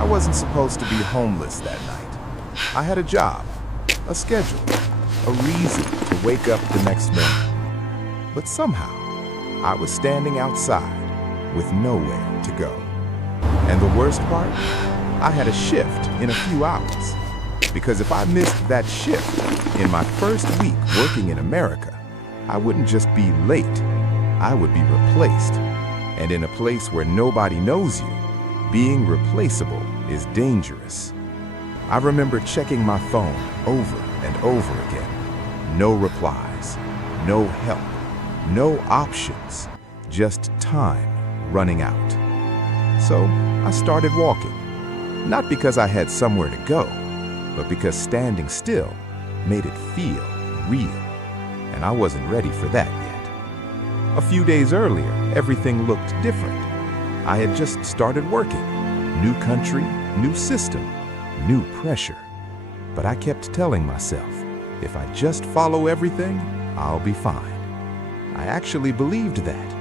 I wasn't supposed to be homeless that night. I had a job, a schedule, a reason to wake up the next morning. But somehow, I was standing outside with nowhere to go. And the worst part, I had a shift in a few hours. Because if I missed that shift in my first week working in America, I wouldn't just be late, I would be replaced. And in a place where nobody knows you, being replaceable is dangerous. I remember checking my phone over and over again. No replies, no help, no options, just time running out. So I started walking, not because I had somewhere to go, but because standing still made it feel real. And I wasn't ready for that yet. A few days earlier, everything looked different. I had just started working. New country, new system, new pressure. But I kept telling myself, if I just follow everything, I'll be fine. I actually believed that.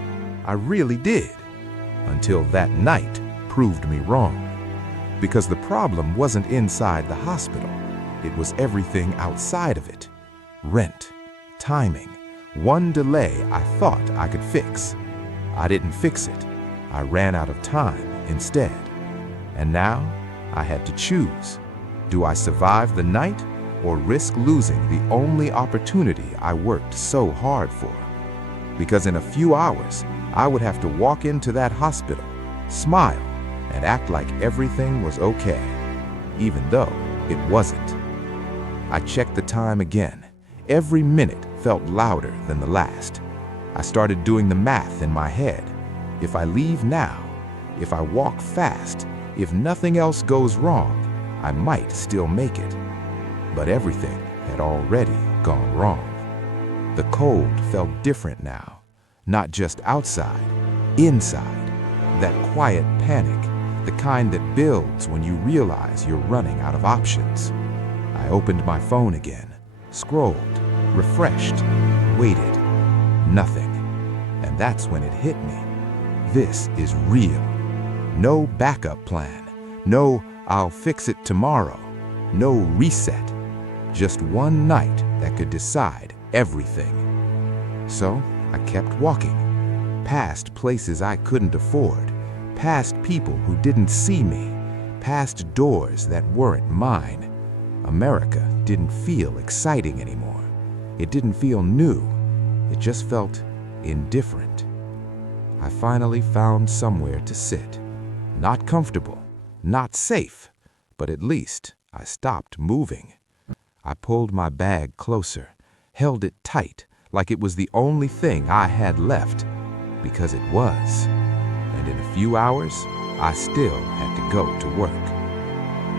I really did. Until that night proved me wrong. Because the problem wasn't inside the hospital. It was everything outside of it. Rent, timing, one delay I thought I could fix. I didn't fix it. I ran out of time instead. And now I had to choose. Do I survive the night or risk losing the only opportunity I worked so hard for? Because in a few hours, I would have to walk into that hospital, smile, and act like everything was okay, even though it wasn't. I checked the time again. Every minute felt louder than the last. I started doing the math in my head. If I leave now, if I walk fast, if nothing else goes wrong, I might still make it. But everything had already gone wrong. The cold felt different now, not just outside, inside. That quiet panic, the kind that builds when you realize you're running out of options. I opened my phone again, scrolled, refreshed, waited. Nothing. And that's when it hit me. This is real. No backup plan. No, I'll fix it tomorrow. No reset. Just one night that could decide everything. So I kept walking, past places I couldn't afford, past people who didn't see me, past doors that weren't mine. America didn't feel exciting anymore. It didn't feel new. It just felt indifferent. I finally found somewhere to sit. Not comfortable, not safe, but at least I stopped moving. I pulled my bag closer, held it tight, like it was the only thing I had left, because it was. And in a few hours, I still had to go to work.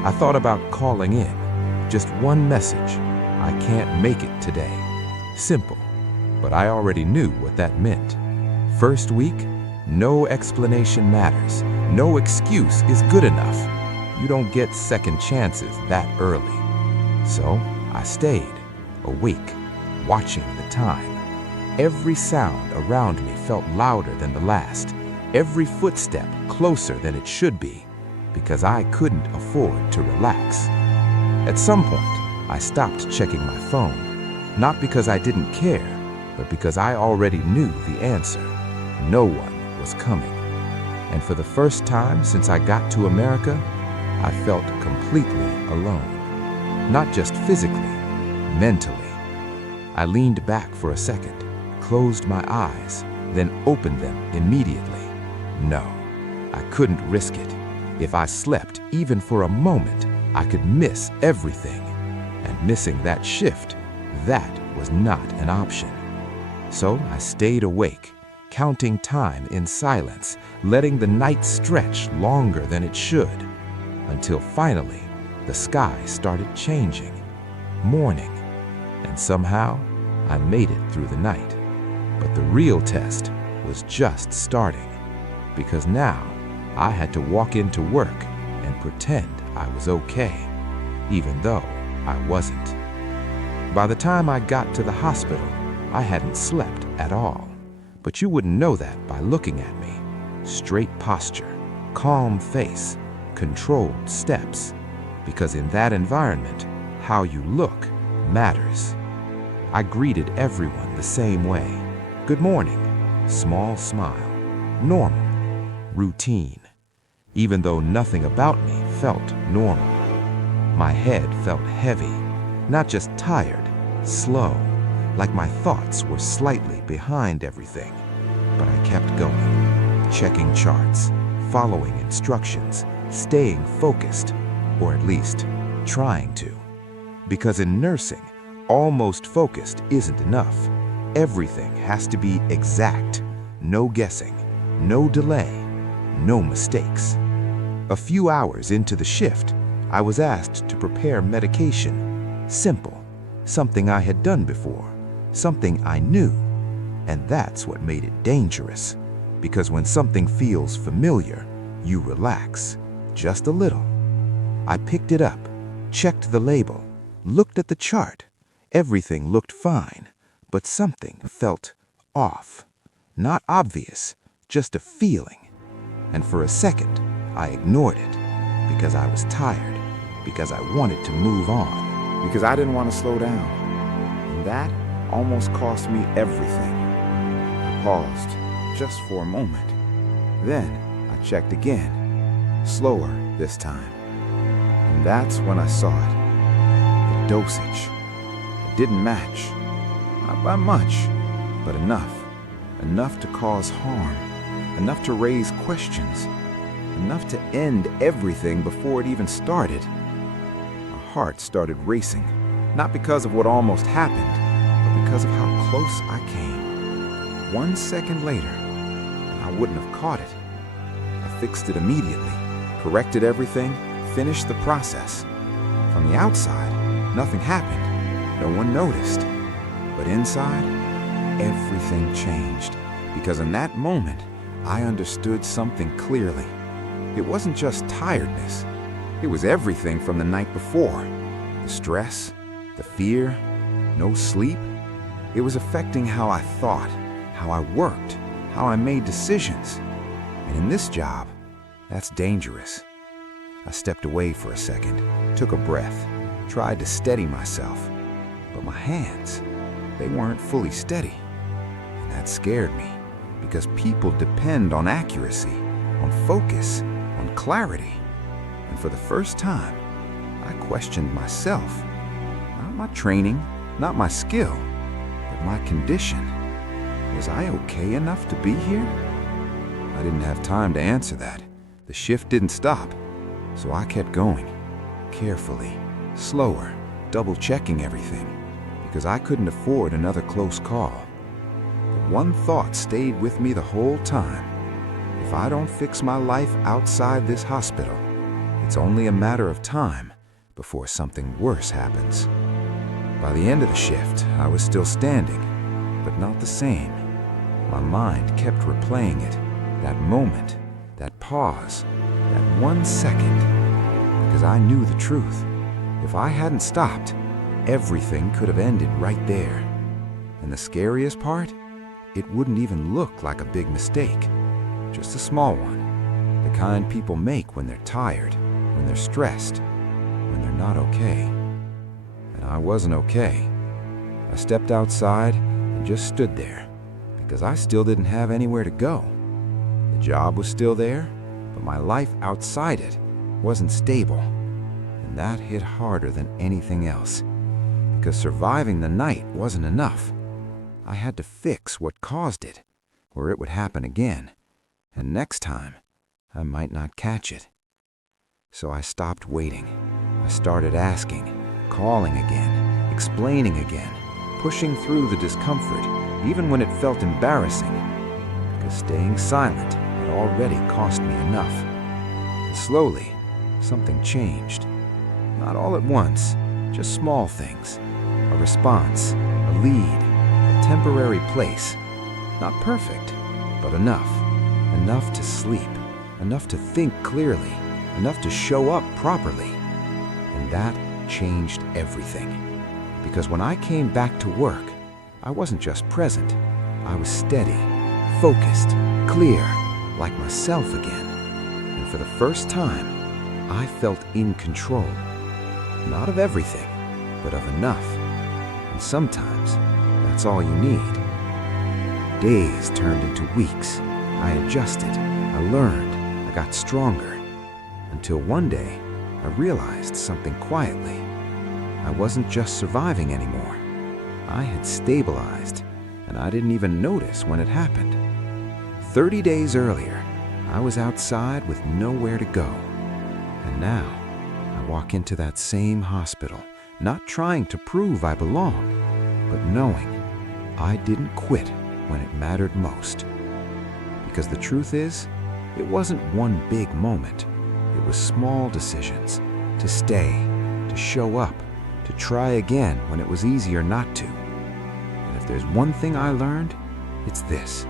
I thought about calling in, just one message. I can't make it today. Simple, but I already knew what that meant. First week, no explanation matters. No excuse is good enough. You don't get second chances that early. So I stayed, awake, watching the time. Every sound around me felt louder than the last. Every footstep closer than it should be, because I couldn't afford to relax. At some point, I stopped checking my phone, not because I didn't care, but because I already knew the answer. No one was coming. And for the first time since I got to America, I felt completely alone. Not just physically, mentally. I leaned back for a second, closed my eyes, then opened them immediately. No, I couldn't risk it. If I slept even for a moment, I could miss everything. And missing that shift, that was not an option. So I stayed awake, counting time in silence, letting the night stretch longer than it should, until finally the sky started changing, morning, and somehow I made it through the night. But the real test was just starting, because now I had to walk into work and pretend I was okay, even though I wasn't. By the time I got to the hospital, I hadn't slept at all. But you wouldn't know that by looking at me. Straight posture, calm face, controlled steps, because in that environment, how you look matters. I greeted everyone the same way. Good morning, small smile, normal, routine, even though nothing about me felt normal. My head felt heavy, not just tired, slow, like my thoughts were slightly behind everything. But I kept going, checking charts, following instructions, staying focused, or at least trying to. Because in nursing, almost focused isn't enough. Everything has to be exact, no guessing, no delay, no mistakes. A few hours into the shift, I was asked to prepare medication. Simple, something I had done before, something I knew. And that's what made it dangerous, because when something feels familiar, you relax, just a little. I picked it up, checked the label, looked at the chart. Everything looked fine, but something felt off. Not obvious, just a feeling. And for a second, I ignored it, because I was tired, because I wanted to move on. Because I didn't want to slow down. And that almost cost me everything. I paused just for a moment. Then I checked again, slower this time. And that's when I saw it. The dosage. It didn't match. Not by much, but enough. Enough to cause harm. Enough to raise questions. Enough to end everything before it even started. My heart started racing, not because of what almost happened, but because of how close I came. 1 second later, and I wouldn't have caught it. I fixed it immediately, corrected everything, finished the process. From the outside, nothing happened. No one noticed. But inside, everything changed, because in that moment, I understood something clearly. It wasn't just tiredness. It was everything from the night before. The stress, the fear, no sleep. It was affecting how I thought, how I worked, how I made decisions. And in this job, that's dangerous. I stepped away for a second, took a breath, tried to steady myself. But my hands, they weren't fully steady. And that scared me, because people depend on accuracy, on focus, on clarity. And for the first time, I questioned myself. Not my training, not my skill, but my condition. Was I okay enough to be here? I didn't have time to answer that. The shift didn't stop, so I kept going, carefully, slower, double-checking everything, because I couldn't afford another close call. But one thought stayed with me the whole time. If I don't fix my life outside this hospital, it's only a matter of time before something worse happens. By the end of the shift, I was still standing, but not the same. My mind kept replaying it, that moment, that pause, that 1 second, because I knew the truth. If I hadn't stopped, everything could have ended right there. And the scariest part? It wouldn't even look like a big mistake, just a small one, the kind people make when they're tired, when they're stressed, when they're not okay. And I wasn't okay. I stepped outside and just stood there, because I still didn't have anywhere to go. The job was still there, but my life outside it wasn't stable. And that hit harder than anything else, because surviving the night wasn't enough. I had to fix what caused it, or it would happen again. And next time, I might not catch it. So I stopped waiting. I started asking, calling again, explaining again, pushing through the discomfort, even when it felt embarrassing, because staying silent had already cost me enough. And slowly, something changed. Not all at once, just small things. A response, a lead, a temporary place. Not perfect, but enough. Enough to sleep, enough to think clearly, enough to show up properly. And that changed everything. Because when I came back to work, I wasn't just present. I was steady, focused, clear, like myself again. And for the first time, I felt in control. Not of everything, but of enough. And sometimes, that's all you need. Days turned into weeks. I adjusted, I learned, I got stronger. Until one day, I realized something quietly. I wasn't just surviving anymore. I had stabilized, and I didn't even notice when it happened. 30 days earlier, I was outside with nowhere to go. And now, I walk into that same hospital, not trying to prove I belong, but knowing I didn't quit when it mattered most. Because the truth is, it wasn't one big moment. It was small decisions, to stay, to show up, to try again when it was easier not to. And if there's one thing I learned, it's this.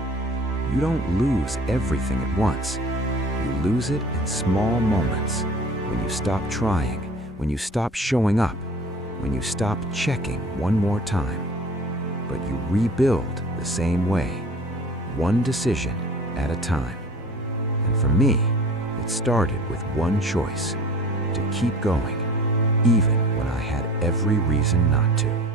You don't lose everything at once. You lose it in small moments. When you stop trying, when you stop showing up, when you stop checking one more time. But you rebuild the same way, one decision at a time. And for me, it started with one choice, to keep going, even when I had every reason not to.